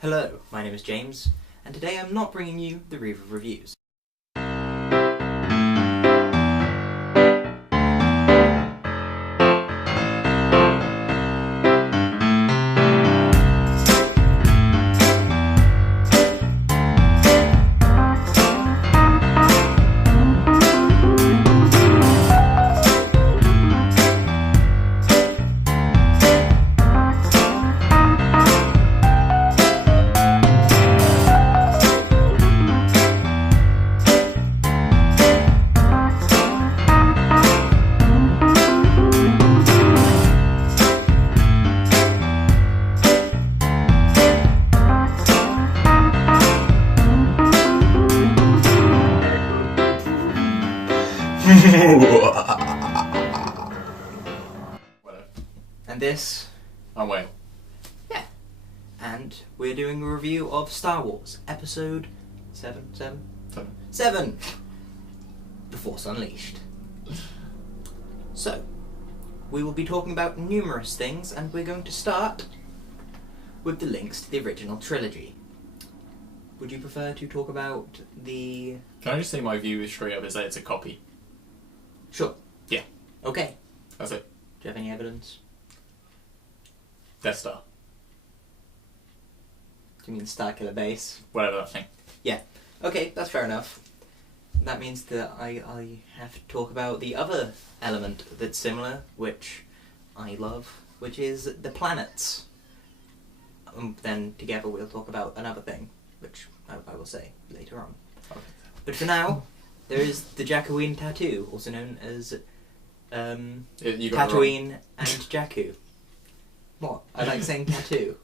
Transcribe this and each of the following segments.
Hello, my name is James, and today I'm not bringing you the Reeve of Reevews. And this... I'm Whale. Yeah. And we're doing a review of Star Wars, Episode 7? The Force Unleashed. So, we will be talking about numerous things, and we're going to start with the links to the original trilogy. Would you prefer to talk about the... Can I just say my view straight up is that it's a copy? Sure. Yeah. Okay. That's it. Do you have any evidence? Death Star. Do you mean Starkiller Base? Whatever that thing. Yeah. Okay, that's fair enough. That means that I have to talk about the other element that's similar, which I love, which is the planets. Then together we'll talk about another thing, which I will say later on. Okay. But for now, there is the Jakkuine tattoo, also known as You got it wrong. Tatooine and Jakku. What? I like saying tattoo.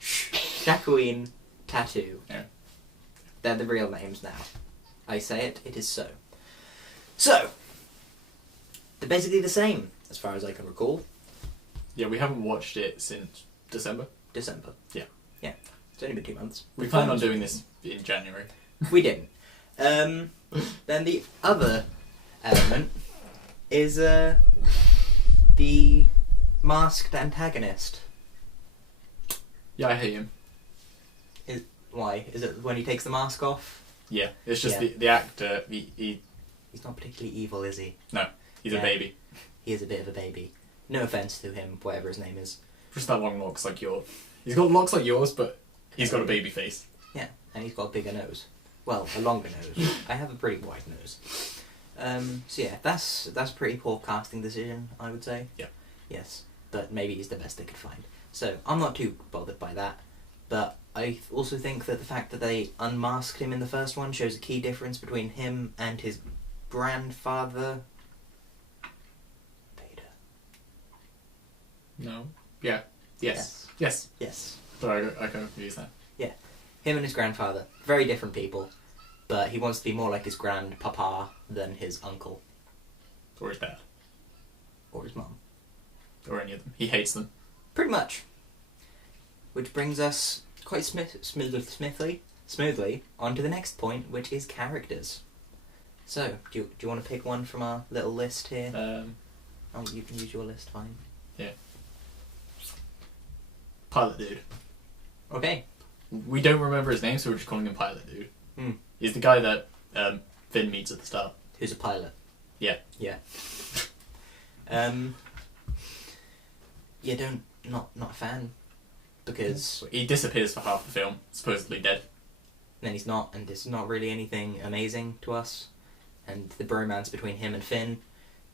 Jakkuine tattoo. Yeah. They're the real names now. I say it, it is so. So, they're basically the same, as far as I can recall. Yeah, we haven't watched it since December. December. Yeah. Yeah. It's only been 2 months. We planned on doing this in January. We didn't. Then the other element is the masked antagonist. Yeah, I hate him. Why? Is it when he takes the mask off? Yeah, it's just Yeah. the actor, He's not particularly evil, is he? he's Yeah. a baby. He is a bit of a baby. No offence to him, whatever his name is. Just that long locks like yours. He's got locks like yours, but he's got a baby face. Yeah, and he's got a bigger nose. Well, a longer nose. I have a pretty wide nose. So yeah, that's a pretty poor casting decision, I would say. Yeah. Yes, but maybe he's the best they could find. So I'm not too bothered by that. But I also think that the fact that they unmasked him in the first one shows a key difference between him and his grandfather. Vader. No. Yeah. Yes. Yes. Sorry, I can't confuse that. Him and his grandfather, very different people, but he wants to be more like his grandpapa than his uncle. Or his dad. Or his mum. Or any of them. He hates them. Pretty much. Which brings us quite smoothly onto the next point, which is characters. So, do you want to pick one from our little list here? Oh, you can use your list, fine. Pilot Dude. Okay. We don't remember his name, so we're just calling him Pilot Dude. Hmm. He's the guy that Finn meets at the start. Who's a pilot? Yeah. Yeah. Not a fan. Because He disappears for half the film, supposedly dead. then he's not, and it's not really anything amazing to us. And the bromance between him and Finn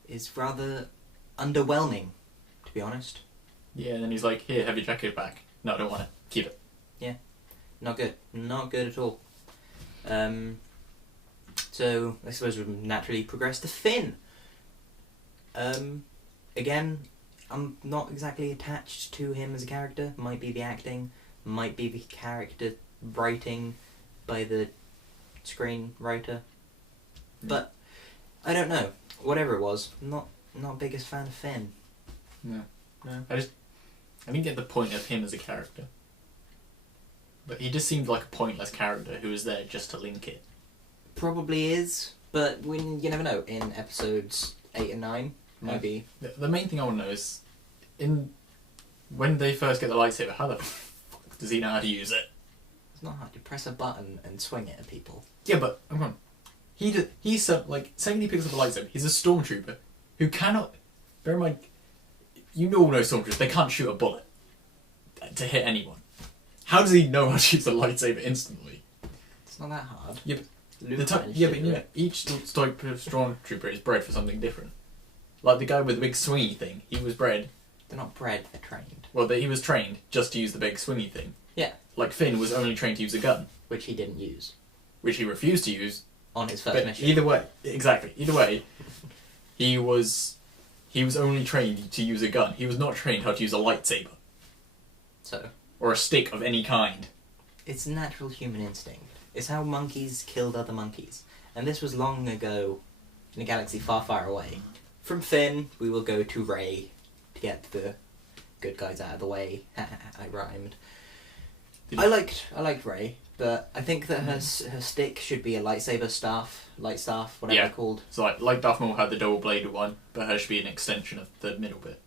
is rather underwhelming, to be honest. Yeah, and then he's like, here, have your jacket back. No, I don't want it. Keep it. Not good. Not good at all. So, I suppose we'll naturally progress to Finn. Again, I'm not exactly attached to him as a character. Might be the acting, might be the character writing by the screenwriter. But, I don't know. Whatever it was, not biggest fan of Finn. No. I didn't get the point of him as a character. But he just seemed like a pointless character who was there just to link it. Probably is, but you never know. In episodes 8 and 9, might be. The main thing I want to know is, when they first get the lightsaber, how the fuck Does he know how to use it? It's not hard. You press a button and swing it at people. Yeah, but come on. He's so, like, say when he picks up a lightsaber, he's a stormtrooper who cannot. Bear in mind, you all know stormtroopers. They can't shoot a bullet to hit anyone. How does he know how to use a lightsaber instantly? It's not that hard. Yeah, Luke but you know, each type of stormtrooper is bred for something different. Like the guy with the big swingy thing, he was bred. They're not bred. They're trained. Well, he was trained just to use the big swingy thing. Yeah. Like Finn was only trained to use a gun, Which he didn't use which he refused to use. on his first But mission. either way, exactly. Either way, he was only trained to use a gun. He was not trained how to use a lightsaber So or a stick of any kind. it's natural human instinct. It's how monkeys killed other monkeys, and this was long ago in a galaxy far, far away. From Finn, we will go to Rey to get the good guys out of the way. I rhymed. I liked Rey, but I think that her stick should be a lightsaber staff, light staff, whatever Yeah. they're called. So like Darth Maul had the double-bladed one, but hers should be an extension of the middle bit.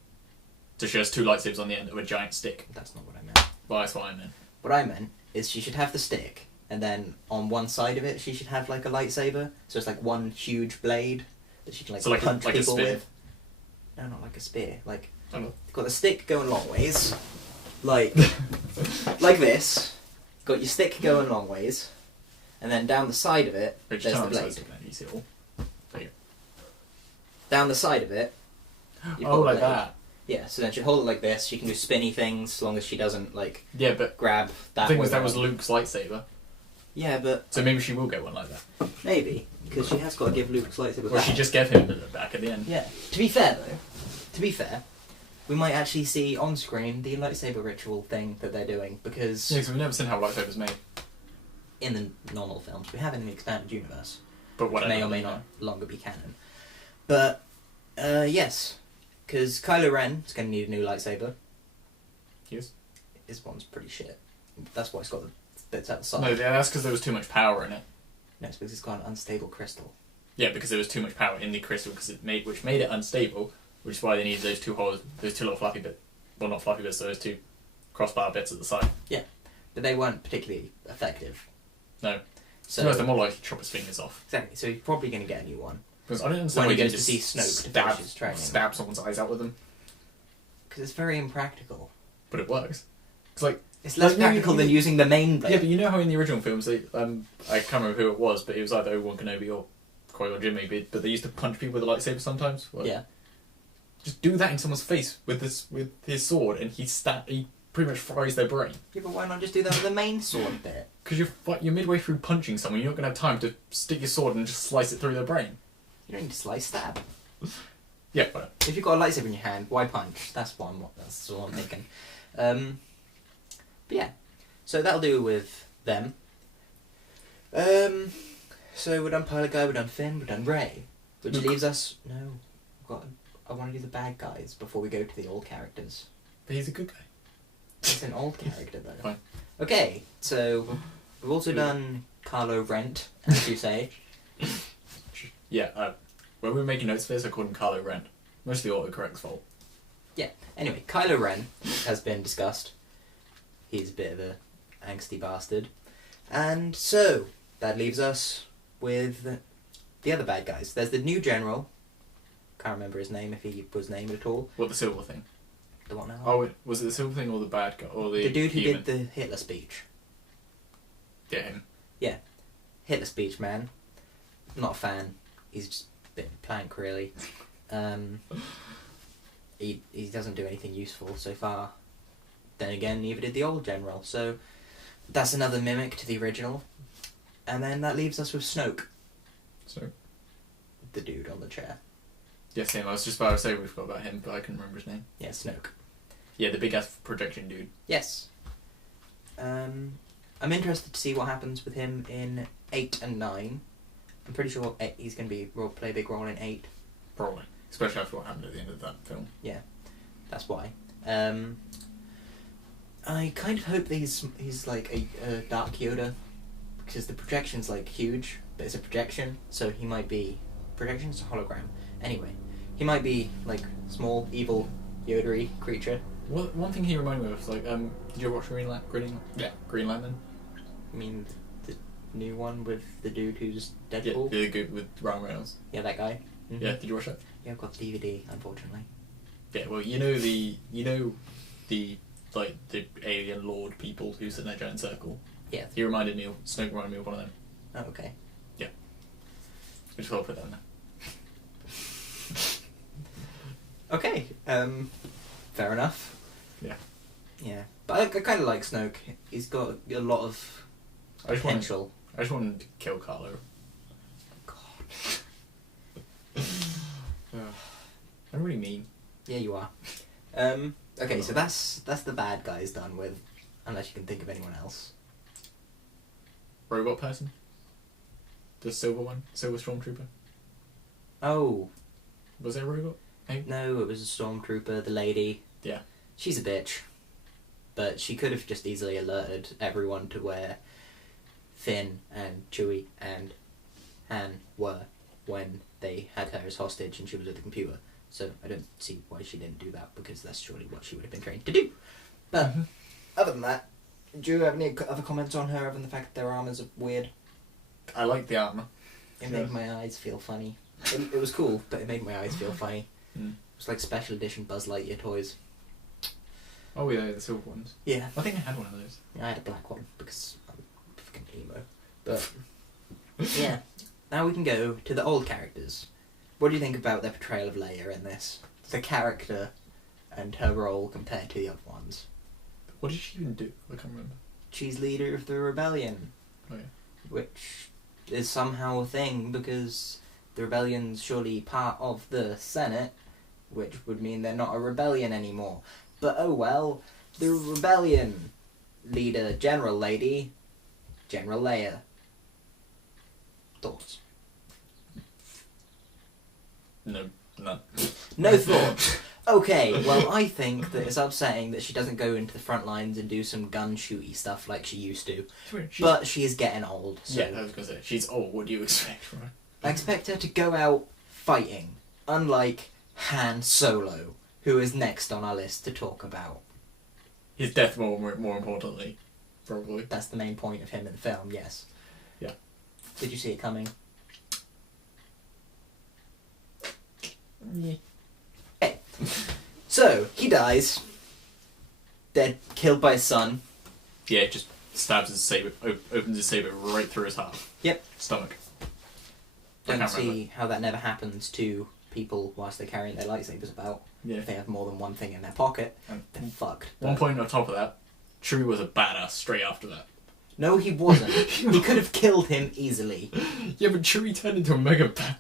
So she has two lightsabers on the end of a giant stick. That's not what I meant. Well, that's what I meant. What I meant is she should have the stick, and then on one side of it she should have like a lightsaber. So it's like one huge blade that she can like So like punch a people spear? with. No, not like a spear. Like I know. got the stick going long ways, like like this. Got your stick going long ways, and then down the side of it Which there's the turns blade. out to you see it all. There you Down the side of it. go. you've Oh, got a like blade. that. Yeah, so then she'd hold it like this. She can do spinny things as long as she doesn't like Yeah, but grab that. the thing way was that was around. Luke's lightsaber. Yeah, but So maybe she will get one like that. maybe because she has got to give Luke's lightsaber Or back. she just gave him it back at the end. Yeah. To be fair, though, we might actually see on screen the lightsaber ritual thing that they're doing because Yeah, because we've never seen how lightsabers made. in the normal films we have it in the expanded universe, But which whatever. may or may not longer be canon. But yes, because Kylo Ren is going to need a new lightsaber. Yes. His one's pretty shit. That's why it's got the bits out the side. No, yeah, that's because there was too much power in it. No, it's because it's got an unstable crystal. Yeah, because there was too much power in the crystal, which made it unstable, which is why they needed those two holes, those two little fluffy bits. Well, not fluffy bits, those two crossbar bits at the side. But they weren't particularly effective. No. So So they're more likely to chop his fingers off. exactly. So you're probably going to get a new one Because I don't understand when why he you goes just to see Snoke to finish his training. stab someone's eyes out with them. because it's very impractical. But it works. It's like, It's less Like, no, practical you- than using the main blade. yeah, but you know how in the original films, they, I can't remember who it was, but it was either Obi-Wan Kenobi or Qui-Gon Jinn maybe, but they used to punch people with a lightsaber sometimes. Like, Yeah. Just do that in someone's face with his sword, and he pretty much fries their brain. Yeah, but why not just do that with the main sword bit? Because you're midway through punching someone, you're not going to have time to stick your sword and just slice it through their brain. You don't need to slice stab. Yeah, whatever. If you've got a lightsaber in your hand, why punch? That's what I'm thinking. But yeah, so that'll do with them. So we're done Pilot Guy, we're done Finn, we're done Rey, which Luke. leaves us. No, I want to do the bad guys before we go to the old characters. But he's a good guy. It's an old character though. Fine. Okay, so we've also done Kylo Ren, as you say. Yeah, when we were making notes for this, I called him Kylo Ren. Mostly autocorrect's fault. Anyway, Kylo Ren has been discussed. He's a bit of a angsty bastard. And so, that leaves us with the other bad guys. There's the new general. Can't remember his name, if he was named at all. What, the silver thing? The one now. Oh, was it the silver thing or the bad guy? Or the the dude who human? did the Hitler speech. Yeah, him. Hitler speech, man. Not a fan. He's just a bit plank, really. He doesn't do anything useful so far. Then again, neither did the old general. So that's another mimic to the original. And then that leaves us with Snoke, So, the dude on the chair. yes, him. I was just about to say we forgot about him, but I couldn't remember his name. Yeah, Snoke. Yeah, the big ass projection dude. Yes. I'm interested to see what happens with him in 8 and 9. I'm pretty sure he's going to play a big role in 8. Probably. Especially after what happened at the end of that film. That's why. I kind of hope that he's like a Dark Yoda, because the projection's like huge, but it's a projection, so he might be... Projection's a hologram. Anyway, he might be like small, evil, Yoda-y creature, One thing he reminded me of was like, did you ever watch Green Lantern? I mean, the new one with the dude who's Yeah, Deadpool? really good with Ryan Reynolds. Yeah, that guy. Mm-hmm. Yeah, did you watch that? Yeah, I've got the DVD, unfortunately. Yeah, well, the alien lord people who sit in that giant circle. Yeah. Snoke reminded me of one of them. Oh, okay. Yeah. I just thought I'd put that in there. Okay, fair enough. Yeah. Yeah, but I kind of like Snoke. He's got a lot of potential. I just wanted to kill Kylo. God. I'm really mean. Yeah, you are. Okay, so that's the bad guys done with, unless you can think of anyone else. Robot person? The silver one? Silver Stormtrooper? Oh. Was there a robot? Maybe? No, it was a stormtrooper, the lady. Yeah. She's a bitch. But she could have just easily alerted everyone to where Finn and Chewie and Han were when they had her as hostage and she was at the computer. So I don't see why she didn't do that, because that's surely what she would have been trained to do. But other than that, do you have any other comments on her other than the fact that their armours are weird? I like the armour. It made my eyes feel funny. It was cool, but it made my eyes feel funny. Mm. It was like special edition Buzz Lightyear toys. Oh yeah, the silver ones. Yeah. I think I had one of those. Yeah, I had a black one because I'm fucking emo. But yeah, now we can go to the old characters. What do you think about their portrayal of Leia in this? The character and her role compared to the other ones. What did she even do? I can't remember. She's leader of the rebellion. Oh yeah. Which is somehow a thing because the rebellion's surely part of the Senate, which would mean they're not a rebellion anymore. But oh well, the rebellion leader, General Lady, General Leia. Thoughts? No, none. No thoughts. Okay, well I think that it's upsetting that she doesn't go into the front lines and do some gun shooty stuff like she used to. But she is getting old. So yeah, I was gonna say she's old. What do you expect from her? I expect her to go out fighting, unlike Han Solo, who is next on our list to talk about. His death, more importantly, probably. That's the main point of him in the film, yes. Yeah. Did you see it coming? Yeah. Hey. So, he dies. Dead, killed by his son. Yeah, just stabs his saber, opens his saber right through his heart. Yep. Stomach. Don't see how that never happens to people whilst they're carrying their lightsabers about. Yeah. If they have more than one thing in their pocket, they're fucked. One point on top of that, Chewie was a badass straight after that. No, he wasn't. He could have killed him easily. Yeah, but Chewie turned into a mega bad.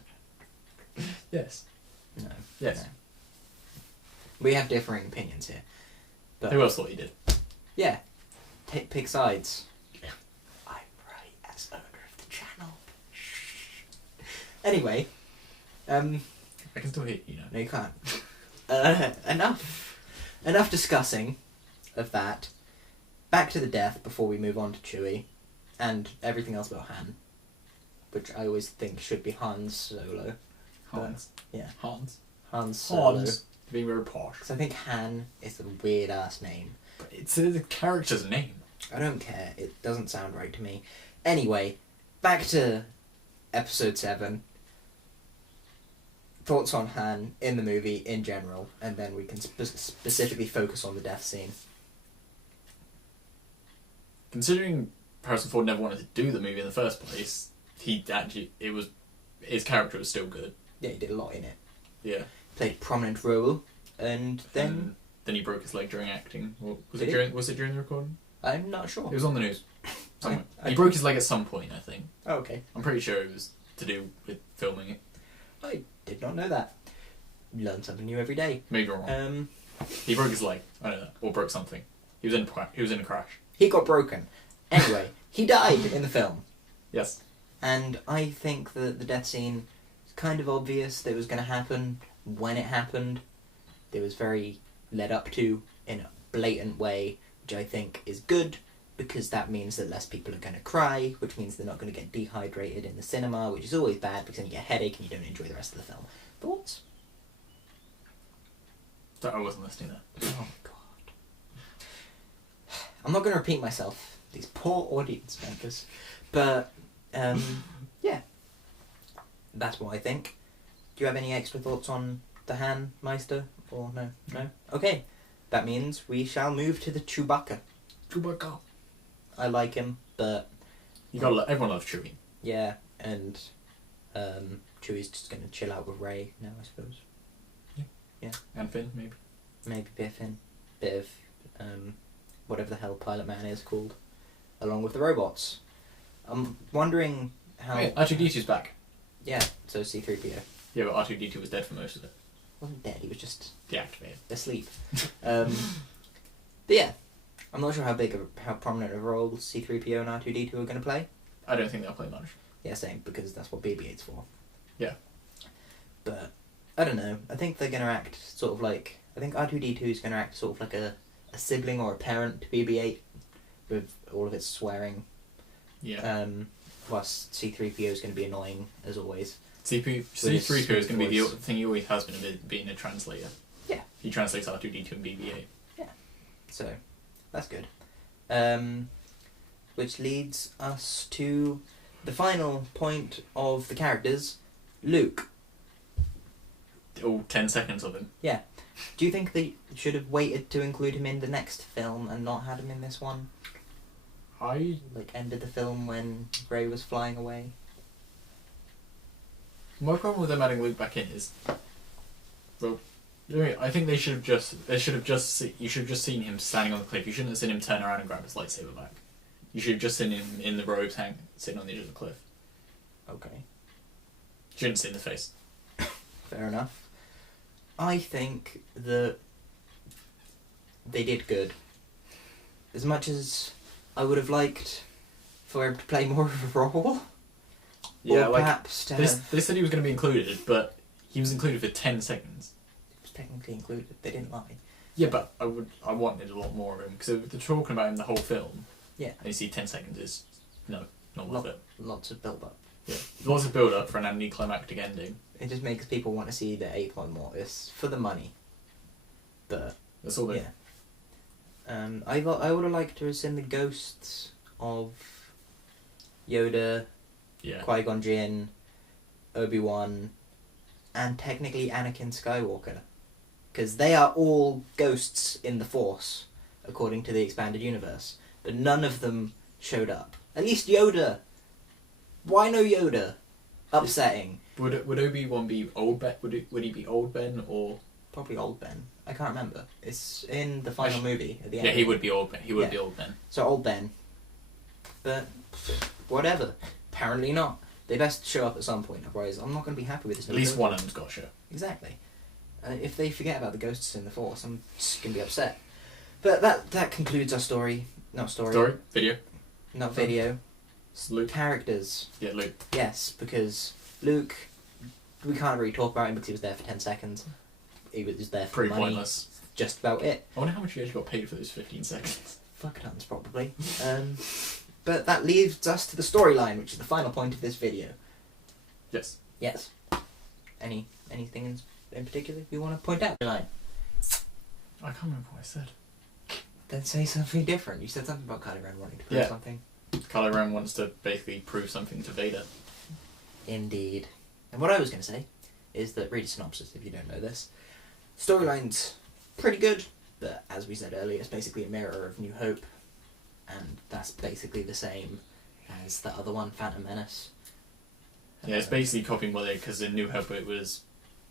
Yes. No. Yes. No. We have differing opinions here. But who else thought he did? yeah, pick sides. I'm right as owner of the channel. Anyway, I can still hear you now. no, you can't. Enough discussing of that. Back to the death before we move on to Chewie, and everything else about Han, which I always think should be Han Solo. Hans. But, yeah. Han Solo. Hans. Being very posh. Because I think Han is a weird ass name. But it's the character's name. I don't care. It doesn't sound right to me. Anyway, back to episode 7. Thoughts on Han in the movie in general, and then we can specifically focus on the death scene. Considering Harrison Ford never wanted to do the movie in the first place, his character was still good. Yeah, he did a lot in it. Yeah. Played a prominent role, and then... Then he broke his leg during acting. Was Did it during the recording? I'm not sure. It was on the news. Somewhere. I He broke his leg at some point, I think. Oh, okay. I'm pretty sure it was to do with filming it. I did not know that. Learn something new every day. Maybe I'm wrong. He broke his leg. I don't know. Or broke something. He was in a crash. He got broken. Anyway, he died in the film. Yes. And I think that the death scene is kind of obvious that it was going to happen when it happened. It was very led up to in a blatant way, which I think is good, because that means that less people are going to cry, which means they're not going to get dehydrated in the cinema, which is always bad because then you get a headache and you don't enjoy the rest of the film. Thoughts? I wasn't listening there. Oh, God. I'm not going to repeat myself. These poor audience members. But, yeah. That's what I think. Do you have any extra thoughts on the Han Meister? Or no? No? Okay. That means we shall move to the Chewbacca. Chewbacca. I like him, but... Everyone loves Chewie. Yeah, and Chewie's just going to chill out with Rey now, I suppose. Yeah. And Finn, maybe. Maybe a bit of Finn. Bit of, whatever the hell Pilot Man is called. Along with the robots. I'm wondering how... Wait, R2-D2's back. Yeah, so C-3PO. Yeah, but R2-D2 was dead for most of it. Wasn't dead, he was just Deactivated. asleep. But yeah, I'm not sure how prominent a role C-3PO and R2-D2 are going to play. I don't think they'll play much. Yeah, same, because that's what BB-8's for. Yeah. But, I don't know, I think they're going to act sort of like... I think R2-D2 is going to act sort of like a sibling or a parent to BB-8, with all of its swearing. Yeah. Whilst C-3PO is going to be annoying, as always. C-3PO is going to be the thing he always has been, being a translator. Yeah. He translates R2-D2 and BB-8. Yeah. So, that's good. Which leads us to the final point of the characters, Luke. All 10 seconds of him. Yeah. Do you think they should have waited to include him in the next film and not had him in this one? Like, ended the film when Rey was flying away? My problem with them adding Luke back in is, well, I think you should have just seen him standing on the cliff. You shouldn't have seen him turn around and grab his lightsaber back. You should have just seen him in the robes sitting on the edge of the cliff. Okay. You shouldn't see in the face. Fair enough. I think that they did good. As much as I would have liked for him to play more of a role. Yeah, or like, perhaps to they said he was going to be included, but he was included for 10 seconds. He was technically included, they didn't lie. Yeah, but I wanted a lot more of him, because if they're talking about him the whole film, yeah, and you see 10 seconds is, no, not worth it. Lots of build-up. Yeah, lots of build-up for an anticlimactic ending. It just makes people want to see the A-plot Mortis for the money. But, That's all they... yeah. I would have liked to have seen the ghosts of Yoda, Yeah. Qui-Gon Jinn, Obi-Wan, and technically Anakin Skywalker. Because they are all ghosts in the Force, according to the expanded universe. But none of them showed up. At least Yoda. Why no Yoda? Upsetting. Would Obi-Wan be old Ben? Would he be old Ben or... Probably old Ben. I can't remember. It's in the final movie at the end. Yeah, he would be old Ben. He would Yeah. be old Ben. So old Ben. But, whatever. Apparently not. They best show up at some point, otherwise I'm not going to be happy with this. At least one of them's got to show. Exactly. If they forget about the ghosts in the Force, I'm just going to be upset. But that concludes our story. Not story. Story? Video? Not video. Luke? Characters. Yeah, Luke. Yes, because Luke, we can't really talk about him because he was there for 10 seconds. He was there for Pretty money. pointless. Just about it. I wonder how much he actually got paid for those 15 seconds. Fuck tons, probably. But that leads us to the storyline, which is the final point of this video. Yes. Yes. Anything in particular you want to point out? Line. I can't remember what I said. Then say something different. You said something about Kylo Ren wanting to prove Yeah. something. Kylo Ren wants to basically prove something to Vader. Indeed. And what I was going to say is that, read a synopsis if you don't know this. Storyline's pretty good, but as we said earlier, it's basically a mirror of New Hope, and that's basically the same as the other one, Phantom Menace. Yeah, it's basically copying what they... Because in New Hope it was...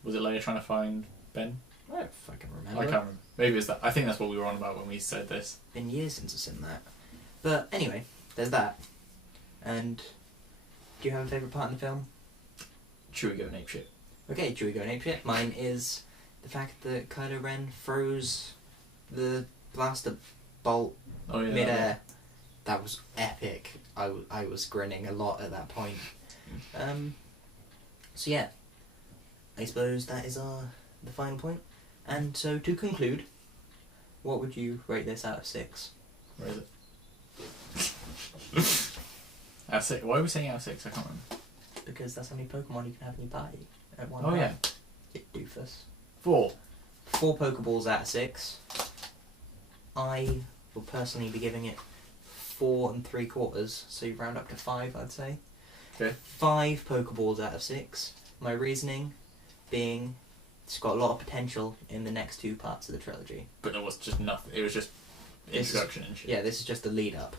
Was it Leia trying to find Ben? I don't fucking remember. I can't remember. Maybe it's that. I think that's what we were on about when we said this. Been years since I've seen that. But anyway, there's that. And do you have a favourite part in the film? Chewie going apeshit. Okay, Chewie going apeshit. Mine is the fact that Kylo Ren throws the blaster bolt mid-air. That was epic. I was grinning a lot at that point. So yeah, I suppose that is the final point. And so to conclude, what would you rate this out of 6? Where is it? Out of 6. Why are we saying out of 6? I can't remember. Because that's how many Pokemon you can have in your party at one Oh time. yeah. You doofus. 4. 4 Pokeballs out of 6. I will personally be giving it 4 3/4. So you round up to 5, I'd say. Okay. 5 Pokeballs out of 6. My reasoning being it's got a lot of potential in the next 2 parts of the trilogy. But it was just nothing. It was just introduction and shit. Yeah, this is just the lead up.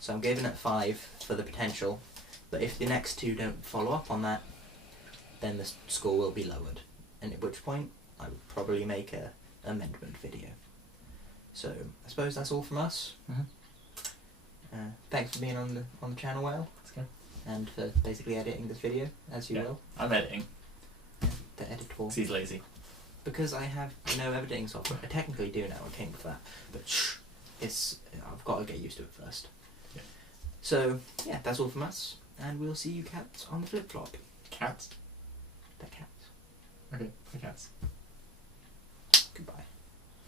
So I'm giving it 5 for the potential. But if the next 2 don't follow up on that, then the score will be lowered. And at which point, I would probably make a amendment video. So I suppose that's all from us. Thanks for being on the channel, Whale. That's good. And for basically editing this video, as you will. I'm editing. The editor. 'Cause he's lazy. Because I have no editing software. I technically do now, I came with that. But I've got to get used to it first. Yeah. So, yeah, that's all from us. And we'll see you cats on the flip-flop. Cats? The cats. Okay, the cats. Goodbye.